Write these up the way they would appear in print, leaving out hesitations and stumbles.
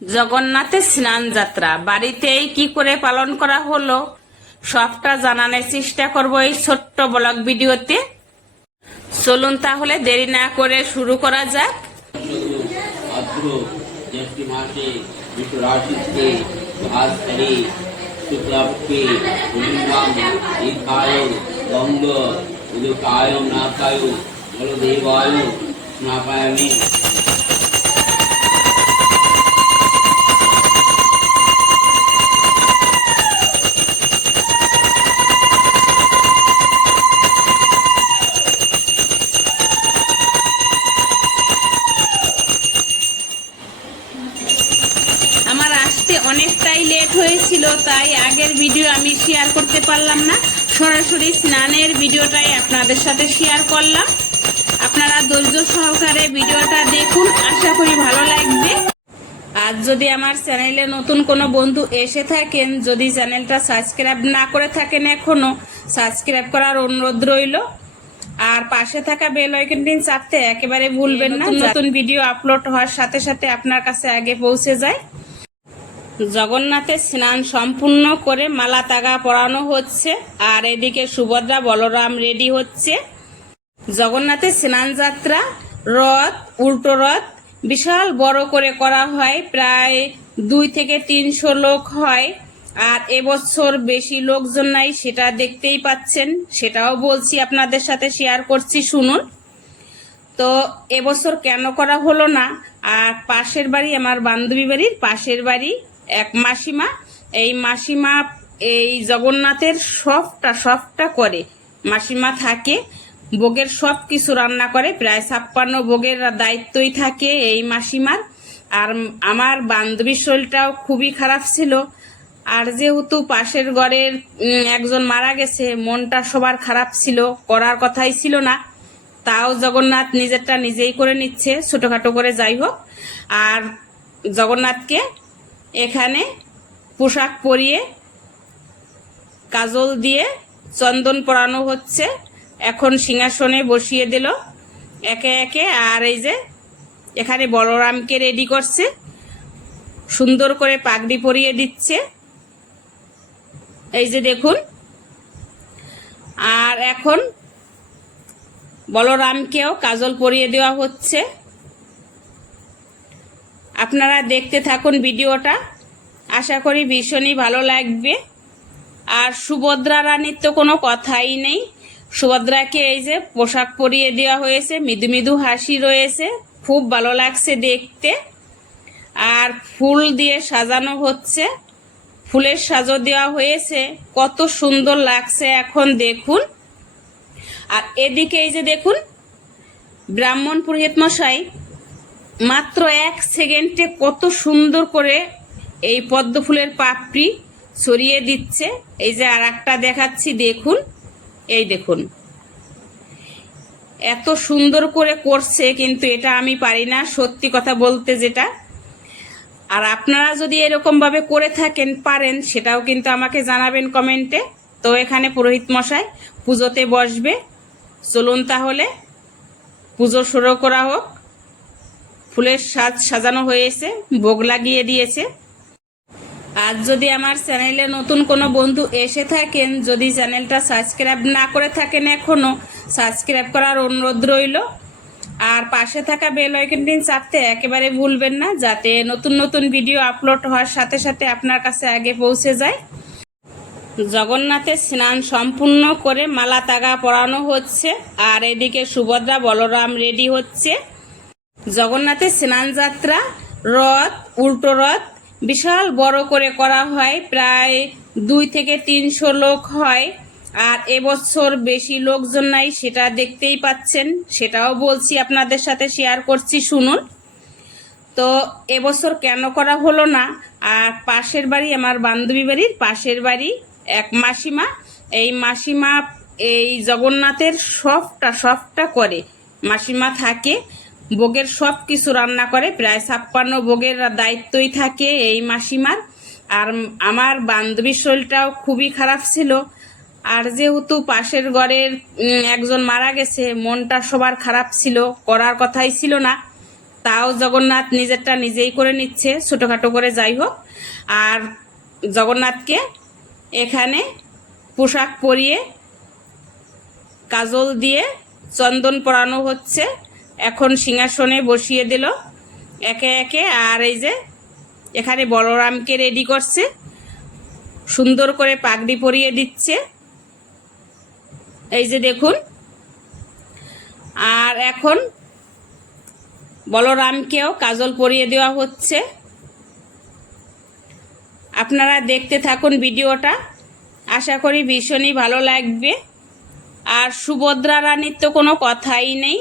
জগন্নাথের স্নান যাত্রা বাড়িতেই কি করে পালন করা হলো সবটা জানানোর চেষ্টা করব এই ছোট্ট ব্লগ ভিডিওতে। চলুন তাহলে দেরি না করে শুরু করা যাক। আমার আসতে অনেকটাই লেট হয়েছিল, তাই আগের ভিডিও আমি শেয়ার করতে পারলাম না। সরাসরি স্নানের ভিডিওটাই আপনাদের সাথে শেয়ার করলাম। আপনারা ধৈর্য সহকারে ভিডিওটা দেখুন, আশা করি ভালো লাগবে। আর যদি আমার চ্যানেলে নতুন কোনো বন্ধু এসে থাকেন, যদি চ্যানেলটা সাবস্ক্রাইব না করে থাকেন এখনো, সাবস্ক্রাইব করার অনুরোধ রইল। আর পাশে থাকা বেল আইকনটি চাপতে একেবারে ভুলবেন না, নতুন ভিডিও আপলোড হওয়ার সাথে সাথে আপনার কাছে আগে পৌঁছে যায়। জগন্নাথের স্নান সম্পূর্ণ করে মালা তাগা পরানো হচ্ছে, আর এদিকে সুভদ্রা বলরাম রেডি হচ্ছে। জগন্নাথের স্নান যাত্রা রথ, উল্টো রথ বিশাল বড় করে করা হয়, প্রায় 2 থেকে 300 লোক হয়। আর এবছর বেশি লোকজন নাই, সেটা দেখতেই পাচ্ছেন, সেটাও বলছি আপনাদের সাথে শেয়ার করছি, শুনুন। তো এবছর কেন করা হলো না, আর পাশের বাড়ি, আমার বান্ধবী বাড়ির পাশের বাড়ি এক মাসিমা, এই মাসিমা এই জগন্নাথের সবটা করে। মাসিমা থাকে, ভোগের সব কিছু রান্না করে, প্রায় 56 ভোগের দায়িত্বই থাকে এই মাসিমার। আর আমার বান্ধবীর শরীরটাও খুবই খারাপ ছিল, আর যেহেতু পাশের ঘরের একজন মারা গেছে, মনটা সবার খারাপ ছিল, করার কথাই ছিল না। তাও জগন্নাথ নিজেরটা নিজেই করে নিচ্ছে, ছোটখাটো করে, যাই হোক। আর জগন্নাথকে এখানে পোশাক পরিয়ে কাজল দিয়ে চন্দন পরানো হচ্ছে। এখন সিংহাসনে বসিয়ে দিল একে একে। আর এই যে এখানে বলরামকে রেডি করছে, সুন্দর করে পাগড়ি পরিয়ে দিচ্ছে, এই যে দেখুন। আর এখন বলরামকেও কাজল পরিয়ে দেওয়া হচ্ছে। আপনারা দেখতে থাকুন ভিডিওটা, আশা করি ভীষণই ভালো লাগবে। আর সুভদ্রা রানীর তো কোনো কথাই নেই, সুভদ্রাকে এই যে পোশাক পরিয়ে দেওয়া হয়েছে, মৃদু মৃদু হাসি রয়েছে, খুব ভালো লাগছে দেখতে। আর ফুল দিয়ে সাজানো হচ্ছে, ফুলের সাজো দেওয়া হয়েছে, কত সুন্দর লাগছে এখন দেখুন। আর এদিকে এই যে দেখুন, ব্রাহ্মণ পুরোহিত মশাই মাত্র 1 সেকেন্ডে কত সুন্দর করে এই পদ্ম ফুলের পাপড়ি ছড়িয়ে দিচ্ছে। এই যে আর একটা দেখাচ্ছি, দেখুন, এই দেখুন, এত সুন্দর করে করছে, কিন্তু এটা আমি পারি না, সত্যি কথা বলতে যেটা। আর আপনারা যদি এরকম ভাবে করে থাকেন, পারেন, সেটাও কিন্তু আমাকে জানাবেন কমেন্টে। তো এখানে পুরোহিত মশাই পুজোতে বসবে, চলুন তাহলে পুজো শুরু করা হোক। ফুলের সাজ সাজানো হয়েছে, ভোগ লাগিয়ে দিয়েছে। আর যদি আমার চ্যানেলে নতুন কোনো বন্ধু এসে থাকেন, যদি চ্যানেলটা সাবস্ক্রাইব না করে থাকেন এখনো, সাবস্ক্রাইব করার অনুরোধ রইল। আর পাশে থাকা বেল আইকনটি চাপতে একেবারে ভুলবেন না, যাতে নতুন নতুন ভিডিও আপলোড হওয়ার সাথে সাথে আপনার কাছে আগে পৌঁছে যায়। জগন্নাথের স্নান সম্পূর্ণ করে মালা তাগা পরানো হচ্ছে, আর এদিকে সুভদ্রা বলরাম রেডি হচ্ছে। জগন্নাথের স্নান যাত্রা রথ, উল্টো রথ বিশাল বড় করে করা হয়, প্রায় 2 থেকে 300 লোক হয়। আর এবছর বেশি লোকজন নাই, সেটা দেখতেই পাচ্ছেন, সেটাও বলছি আপনাদের সাথে শেয়ার করছি, শুনুন। তো এবছর কেন করা হলো না, আর পাশের বাড়ি, আমার বান্ধবী বাড়ির পাশের বাড়ি এক মাসিমা, এই মাসিমা এই জগন্নাথের সবটা করে। মাসিমা থাকে, ভোগের সব কিছু রান্না করে, প্রায় 56 ভোগের দায়িত্বই থাকে এই মাসিমার। আর আমার বান্ধবীর শরীরটাও খুবই খারাপ ছিল, আর যেহেতু পাশের ঘরের একজন মারা গেছে, মনটা সবার খারাপ ছিল, করার কথাই ছিল না। তাও জগন্নাথ নিজেরটা নিজেই করে নিচ্ছে, ছোটোখাটো করে যাই হোক। আর জগন্নাথকে এখানে পোশাক পরিয়ে কাজল দিয়ে চন্দন পরানো হচ্ছে। এখন সিংহাসনে বসিয়ে দিল একে একে। আর এই যে এখানে বলরামকে রেডি করছে, সুন্দর করে পাগড়ি পরিয়ে দিচ্ছে, এই যে দেখুন। আর এখন বলরামকেও কাজল পরিয়ে দেওয়া হচ্ছে। আপনারা দেখতে থাকুন ভিডিওটা, আশা করি ভীষণই ভালো লাগবে। আর সুভদ্রা রানীর তো কোনো কথাই নেই,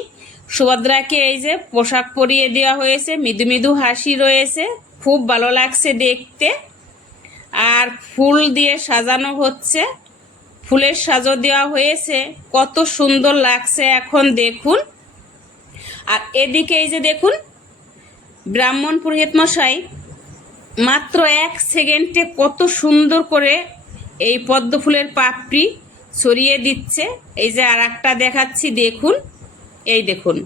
সুভদ্রাকে এই যে পোশাক পরিয়ে দেওয়া হয়েছে, মৃদু মৃদু হাসি রয়েছে, খুব ভালো লাগছে দেখতে। আর ফুল দিয়ে সাজানো হচ্ছে, ফুলের সাজো দেওয়া হয়েছে, কত সুন্দর লাগছে এখন দেখুন। আর এদিকে এই যে দেখুন, ব্রাহ্মণ পুরোহিত মশাই মাত্র 1 সেকেন্ডে কত সুন্দর করে এই পদ্ম ফুলের পাপড়ি ছড়িয়ে দিচ্ছে। এই যে আর একটা দেখাচ্ছি দেখুন, এই দেখুন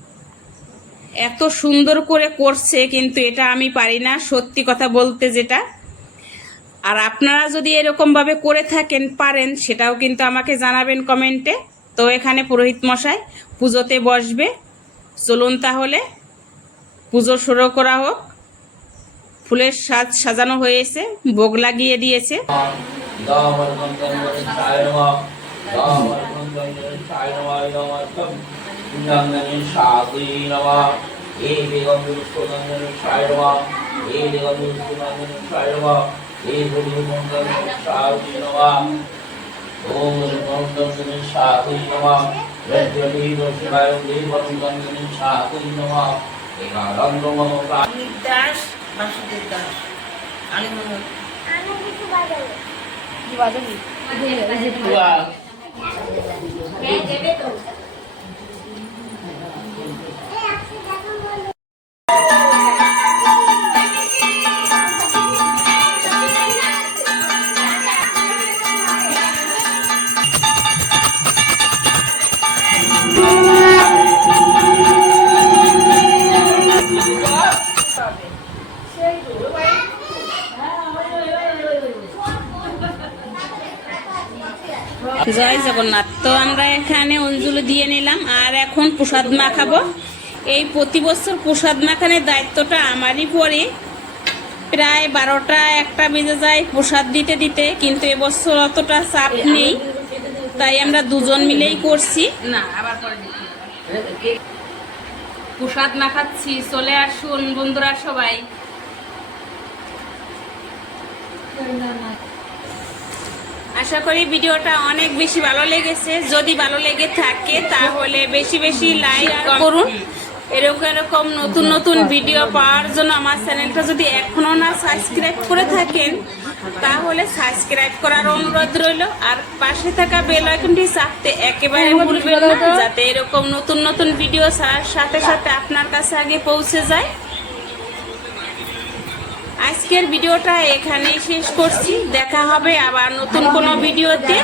এত সুন্দর করে করছে, কিন্তু এটা আমি পারি না সত্যি কথা বলতে যেটা। আর আপনারা যদি এরকমভাবে করে থাকেন পারেন, সেটাও কিন্তু আমাকে জানাবেন কমেন্টে। তো এখানে পুরোহিত মশাই পুজোতে বসবে, চলুন তাহলে পুজো শুরু করা হোক। ফুলের সাজ সাজানো হয়েছে, ভোগ লাগিয়ে দিয়েছে। দাস বাসুদেব দাস আলিমোহন জয় জগন্নাথ। তো আমরা এখানে অঞ্জলি দিয়ে নিলাম, আর এখন প্রসাদ মাখাবো। এই প্রতি বছর প্রসাদ মাখানোর দায়িত্বটা আমারই পড়ে, প্রায় 12টা 1টা বেজে যায় প্রসাদ দিতে দিতে, কিন্তু এবছর অতটা চাপ নেই, তাই আমরা দুজন মিলেই করছি। না আবার পরে প্রসাদ মাখাচ্ছি, চলে আসুন বন্ধুরা সবাই। আশা করি ভিডিওটা অনেক বেশি ভালো লেগেছে। যদি ভালো লেগে থাকে তাহলে বেশি বেশি লাইক করুন। এরকম নতুন নতুন ভিডিও পাওয়ার জন্য আমার চ্যানেলটা যদি এখনো না সাবস্ক্রাইব করে থাকেন তাহলে সাবস্ক্রাইব করার অনুরোধ রইল। আর পাশে থাকা বেল আইকনটি চাপতে একেবারে ভুলবেন না, যাতে এরকম নতুন নতুন ভিডিও ছাড়ার সাথে সাথে আপনার কাছে আগে পৌঁছে যায়। আজকের ভিডিওটা এখানেই শেষ করছি, দেখা হবে আবার নতুন কোনো ভিডিওতে।